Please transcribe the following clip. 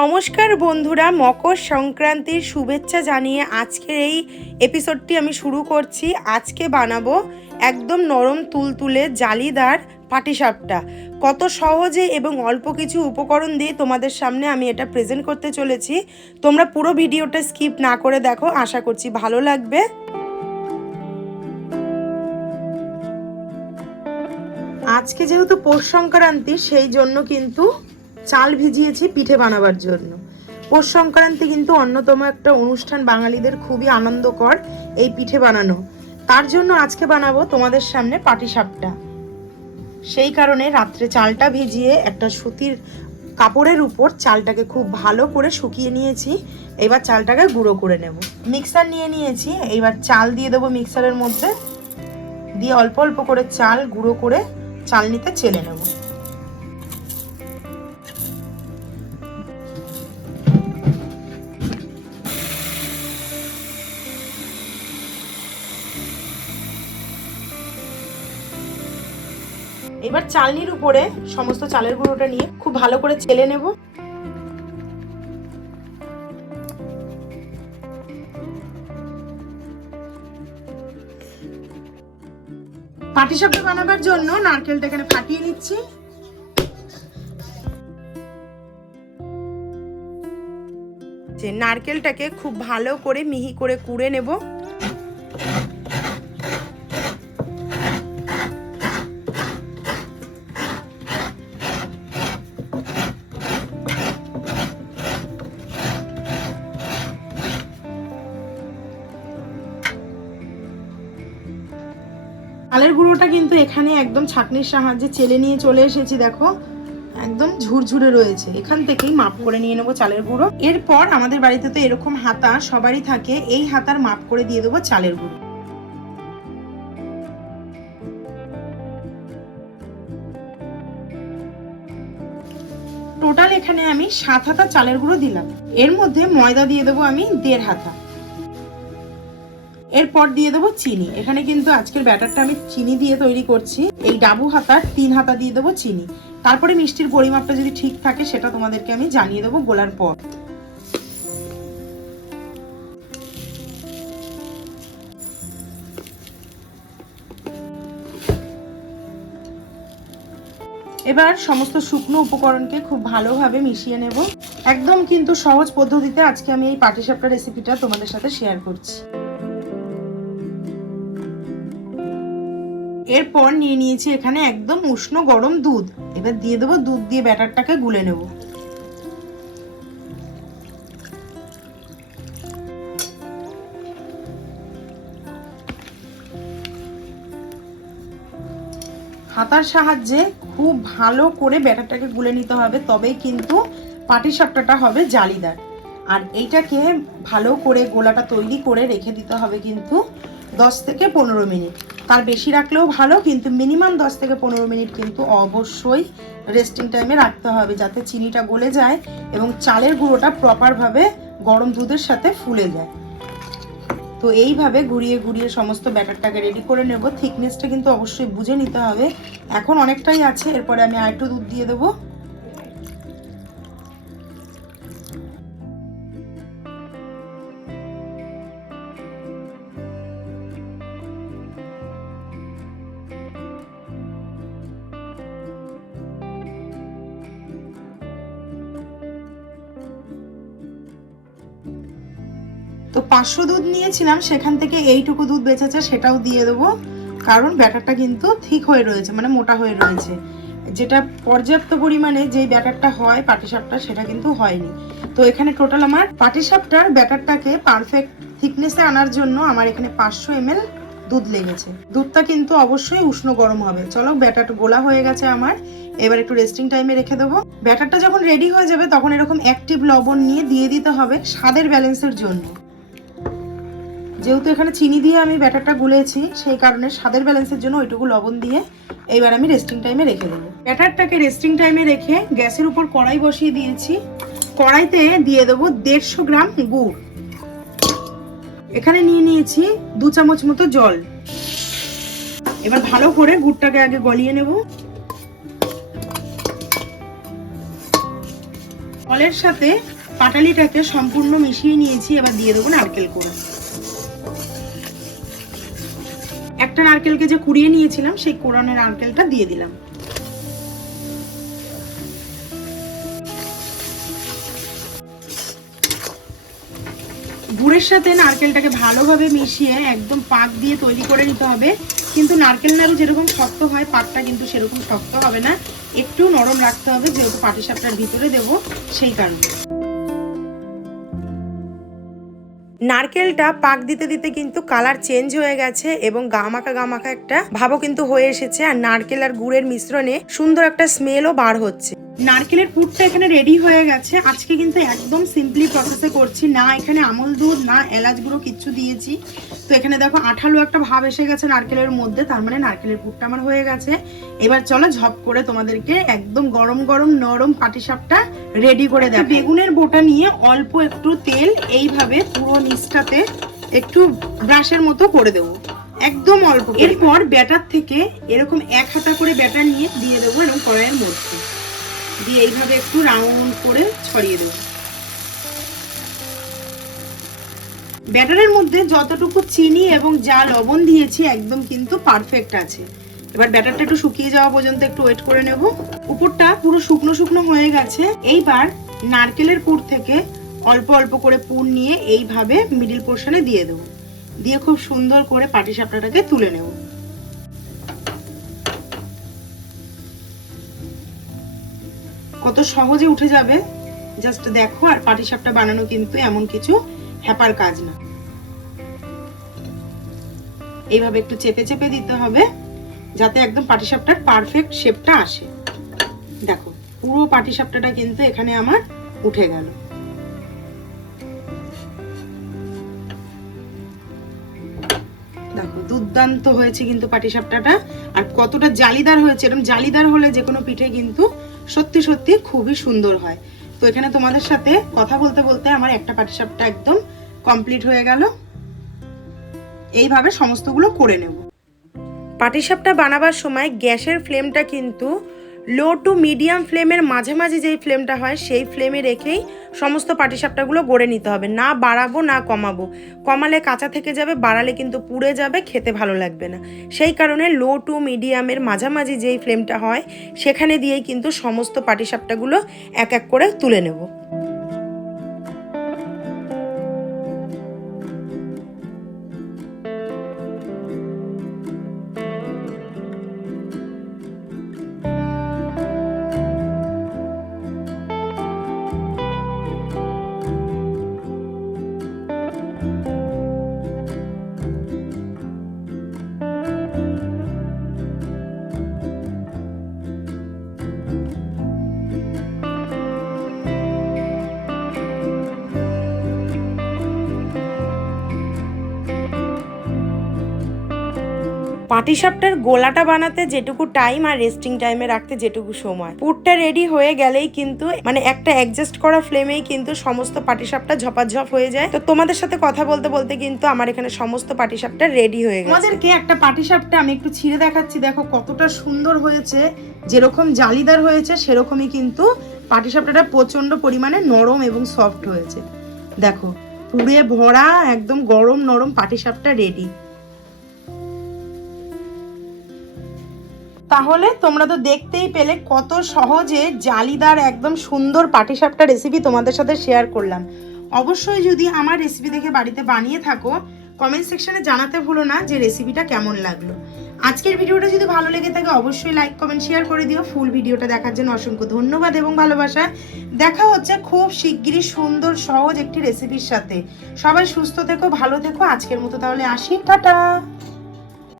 নমস্কার বন্ধুরা, মকর সংক্রান্তির শুভেচ্ছা জানিয়ে আজকের এই এপিসোডটি আমি শুরু করছি। আজকে বানাবো একদম নরম তুলতুলে জালিদার পাটিসাপটা। কত সহজে এবং অল্প কিছু উপকরণ দিয়ে তোমাদের সামনে আমি এটা প্রেজেন্ট করতে চলেছি। তোমরা পুরো ভিডিওটা স্কিপ না করে দেখো, আশা করছি ভালো লাগবে। আজকে যেহেতু পৌষ সংক্রান্তি, সেই জন্য কিন্তু চাল ভিজিয়েছি পিঠে বানাবার জন্য। পৌষ সংক্রান্তি কিন্তু অন্যতম একটা অনুষ্ঠান বাঙালিদের খুবই আনন্দকর, এই পিঠে বানানো। তার জন্য আজকে বানাবো তোমাদের সামনে পাটিসাপটা। সেই কারণে রাত্রে চালটা ভিজিয়ে একটা সুতির কাপড়ের উপর চালটাকে খুব ভালো করে শুকিয়ে নিয়েছি। এবার চালটাকে গুঁড়ো করে নেব। মিক্সার নিয়ে নিয়েছি। এবার চাল দিয়ে দেবো মিক্সারের মধ্যে। দিয়ে অল্প অল্প করে চাল গুঁড়ো করে চালনিতে চেলে নেব। এবার চালনির উপরে সমস্ত চালের গুঁড়োটা নিয়ে খুব ভালো করে চেলে নেব। পাটিসাপটা বানাবার জন্য নারকেলটা এখানে ফাটিয়ে নিচ্ছি। যে নারকেলটাকে খুব ভালো করে মিহি করে কুড়ে নেব। গুঁড়োটা কিন্তু এখানে একদম ছাঁকনির সাহায্যে চেলে নিয়ে চলে এসেছি, দেখো। একদম ঝুরঝুরে রয়েছে। এখান থেকেই মাপ করে নিয়ে নেব চালের গুঁড়ো। এরপর আমাদের বাড়িতে তো এরকম হাতা সবারই থাকে, এই হাতার মাপ করে দিয়ে দেবো চালের গুঁড়ো। টোটাল এখানে আমি সাত হাতা চালের গুঁড়ো দিলাম। এর মধ্যে ময়দা দিয়ে দেবো আমি দেড় হাতা। এরপর দিয়ে দেবো চিনি। এখানে কিন্তু আজকের ব্যাটারটা আমি চিনি দিয়ে তৈরি করছি। এই ডাবু হাতার তিন হাতা দিয়ে দেবো চিনি। তারপরে মিষ্টির পরিমাপটা যদি ঠিক থাকে, সেটা তোমাদেরকে আমি জানিয়ে দেবো গোলার পর। এবার সমস্ত শুকনো উপকরণকে খুব ভালোভাবে মিশিয়ে নেব। একদম কিন্তু সহজ পদ্ধতিতে আজকে আমি এই পাটিসাপটা রেসিপিটা তোমাদের সাথে শেয়ার করছি। এরপর নিয়ে নিয়েছি এখানে একদম উষ্ণ গরম দুধ। এবার দিয়ে দেবো দুধ দিয়ে ব্যাটারটাকে গুলে নেব। হাতার সাহায্যে খুব ভালো করে ব্যাটারটাকে গুলে নিতে হবে, তবেই কিন্তু পাটিসাপটাটা হবে জালিদার। আর এইটাকে ভালো করে গোলাটা তৈরি করে রেখে দিতে হবে কিন্তু দশ থেকে পনেরো মিনিট। তার বেশি রাখলেও ভালো, কিন্তু মিনিমাম দশ থেকে পনেরো মিনিট কিন্তু অবশ্যই রেস্টিং টাইমে রাখতে হবে যাতে চিনিটা গলে যায় এবং চালের গুঁড়োটা প্রপারভাবে গরম দুধের সাথে ফুলে যায়। তো এইভাবে ঘুরিয়ে ঘুরিয়ে সমস্ত ব্যাটারটাকে রেডি করে নেব। থিকনেসটা কিন্তু অবশ্যই বুঝে নিতে হবে। এখন অনেকটাই আছে, এরপরে আমি আরেকটু দুধ দিয়ে দেবো। তো পাঁচশো দুধ নিয়েছিলাম, সেখান থেকে এইটুকু দুধ বেঁচেছে, সেটাও দিয়ে দেবো। কারণ ব্যাটারটা কিন্তু ঠিক হয়ে রয়েছে মানে মোটা হয়ে রয়েছে। যেটা পর্যাপ্ত পরিমাণে যেই ব্যাটারটা হয়, পাটিসাপটা, সেটা কিন্তু হয়নি। তো এখানে টোটাল আমার পাটিসাপটার ব্যাটারটাকে পারফেক্ট থিকনেসে আনার জন্য আমার এখানে পাঁচশো এমএল দুধ লেগেছে। দুধটা কিন্তু অবশ্যই উষ্ণ গরম হবে। চলো ব্যাটার গোলা হয়ে গেছে আমার। এবার একটু রেস্টিং টাইমে রেখে দেবো। ব্যাটারটা যখন রেডি হয়ে যাবে, তখন এরকম অ্যাক্টিভ লবণ নিয়ে দিয়ে দিতে হবে স্বাদের ব্যালেন্সের জন্য। যেহেতু এখানে চিনি দিয়ে আমি ব্যাটারটা গুলেছি, সেই কারণে স্বাদের ব্যালেন্সের জন্য ওইটুকু লবণ দিয়ে এইবার আমি রেস্টিং টাইমে রেখে দেবো। ব্যাটারটাকে রেস্টিং টাইমে রেখে গ্যাসের উপর কড়াই বসিয়ে দিয়েছি। কড়াইতে দিয়ে দেবো দেড়শো গ্রাম গুড়। এখানে নিয়ে নিয়েছি দু চামচ মতো জল। এবার ভালো করে গুড়টাকে আগে গলিয়ে নেব। ফলের সাথে পাটালিটাকে সম্পূর্ণ মিশিয়ে নিয়েছি, এবার দিয়ে দেবো নারকেল করে একটা নারকেলকে যে কুড়িয়ে নিয়েছিলাম, সেই কোরানের নারকেলটা দিয়ে দিলাম। গুড়ের সাথে নারকেলটাকে ভালোভাবে মিশিয়ে একদম পাক দিয়ে তৈরি করে নিতে হবে। কিন্তু নারকেল নাড়ু যেরকম শক্ত হয়, পাকটা কিন্তু সেরকম শক্ত হবে না। একটু নরম রাখতে হবে, যেহেতু পাটিসাপটার ভিতরে দেব, সেই কারণে। নারকেলটা পাক দিতে দিতে কিন্তু কালার চেঞ্জ হয়ে গেছে এবং গামাকা গামাকা একটা ভাবও কিন্তু হয়ে এসেছে। আর নারকেল আর গুড়ের মিশ্রণে সুন্দর একটা স্মেলও বার হচ্ছে। নারকেলের পুরটা এখানে রেডি হয়ে গেছে। আজকে কিন্তু একদম সিম্পলি প্রসেসে করছি। না এখানে আমল দুধ না এলাচ গুঁড়ো কিচ্ছু দিয়েছি। তো এখানে দেখো আঠালো একটা ভাব এসে গেছে নারকেলের মধ্যে তার মানে নারকেলের পুরটা আমার হয়ে গেছে। এবার চলো ঝপ করে তোমাদেরকে একদম গরম গরম নরম পাটিসাপটা রেডি করে দেয় বেগুনের বোটা নিয়ে অল্প একটু তেল এইভাবে পুরো নিচটাতে একটু ব্রাশের মতো করে দেবো। একদম অল্প এরপর ব্যাটার থেকে এরকম এক হাতা করে ব্যাটার নিয়ে দিয়ে দেবো এরকম কড়াইয়ের মধ্যে। দিয়ে এইভাবে একটু রাউন্ড করে ছড়িয়ে দেবো। ব্যাটারের মধ্যে যতটুকু চিনি এবং যা লবণ দিয়েছি একদম কিন্তু পারফেক্ট আছে। এবার ব্যাটারটা একটু শুকিয়ে যাওয়া পর্যন্ত একটু ওয়েট করে নেব। উপরটা পুরো শুকনো শুকনো হয়ে গেছে। এইবার নারকেলের পুর থেকে অল্প অল্প করে পুর নিয়ে এইভাবে মিডিল পোর্শনে দিয়ে দেবো। দিয়ে খুব সুন্দর করে পাটিসাপটাটাকে তুলে নেব। কত সহজে উঠে যাবে। জাস্ট দেখো আর পাটিসাপটা বানানো কিন্তু এমন কিছু হ্যাপার কাজ না। এইভাবে একটু চেপে চেপে দিতে হবে, যাতে একদম পাটিসাপটার পারফেক্ট শেপটা আসে। দেখো, পুরো পাটিসাপটাটা কিন্তু এখানে আমার উঠে গেল। দেখো, দুর্দান্ত হয়েছে কিন্তু পাটিসাপটাটা, আর কতটা জালিদার হয়েছে। এরকম জালিদার হলে যে কোনো পিঠে কিন্তু সত্যি সত্যি খুবই সুন্দর হয়। তো এখানে তোমাদের সাথে কথা বলতে বলতে আমার একটা পাটিসাপটা একদম কমপ্লিট হয়ে গেল। এইভাবে সমস্তগুলো করে নেব। পাটিসাপটা বানাবার সময় গ্যাসের ফ্লেমটা কিন্তু লো টু মিডিয়াম ফ্লেমের মাঝামাঝি যেই ফ্লেমটা হয়, সেই ফ্লেমে রেখেই সমস্ত পাটিসাপটাগুলো গড়ে নিতে হবে। না বাড়াবো, না কমাবো। কমালে কাঁচা থেকে যাবে, বাড়ালে কিন্তু পুড়ে যাবে, খেতে ভালো লাগবে না। সেই কারণে লো টু মিডিয়ামের মাঝামাঝি যেই ফ্লেমটা হয়, সেখানে দিয়েই কিন্তু সমস্ত পাটিসাপটাগুলো এক এক করে তুলে নেব। পাটিসাপটার গোলাটা বানাতে যেটুকু টাইম আর রেস্টিং টাইমে রাখতে যেটুকু সময়। পুরটা রেডি হয়ে গেলেই কিন্তু মানে একটা অ্যাডজাস্ট করা ফ্লেমেই কিন্তু সমস্ত পাটিসাপটা ঝপাঝপ হয়ে যায়। তো তোমাদের সাথে কথা বলতে বলতে কিন্তু আমার এখানে সমস্ত পাটিসাপটা রেডি হয়ে গেছে। আমাদেরকে একটা পাটিসাপটা আমি একটু ছিঁড়ে দেখাচ্ছি। দেখো কতটা সুন্দর হয়েছে, যেরকম জালিদার হয়েছে, সেরকমই কিন্তু পাটিসাপটাটা প্রচণ্ড পরিমাণে নরম এবং সফট হয়েছে। দেখো, পুড়ে ভরা, একদম গরম নরম পাটিসাপটা রেডি তাহলে তোমরা তো দেখতেই পেলে কত সহজে জালিদার একদম সুন্দর পাটিসাপটা রেসিপি তোমাদের সাথে শেয়ার করলাম। অবশ্যই যদি আমার রেসিপি দেখে বাড়িতে বানিয়ে থাকো কমেন্ট সেকশনে জানাতে ভুলো না যে রেসিপিটা কেমন লাগল। আজকের ভিডিওটা যদি ভালো লেগে থাকে, অবশ্যই লাইক কমেন্ট শেয়ার করে দিও। ফুল ভিডিওটা দেখার জন্য অসংখ্য ধন্যবাদ এবং ভালোবাসা। দেখা হচ্ছে খুব শিগগিরই সুন্দর, সহজ একটি রেসিপির সাথে। সবাই সুস্থ থেকো, ভালো থেকো। আজকের মতো তাহলে আসি। টাটা!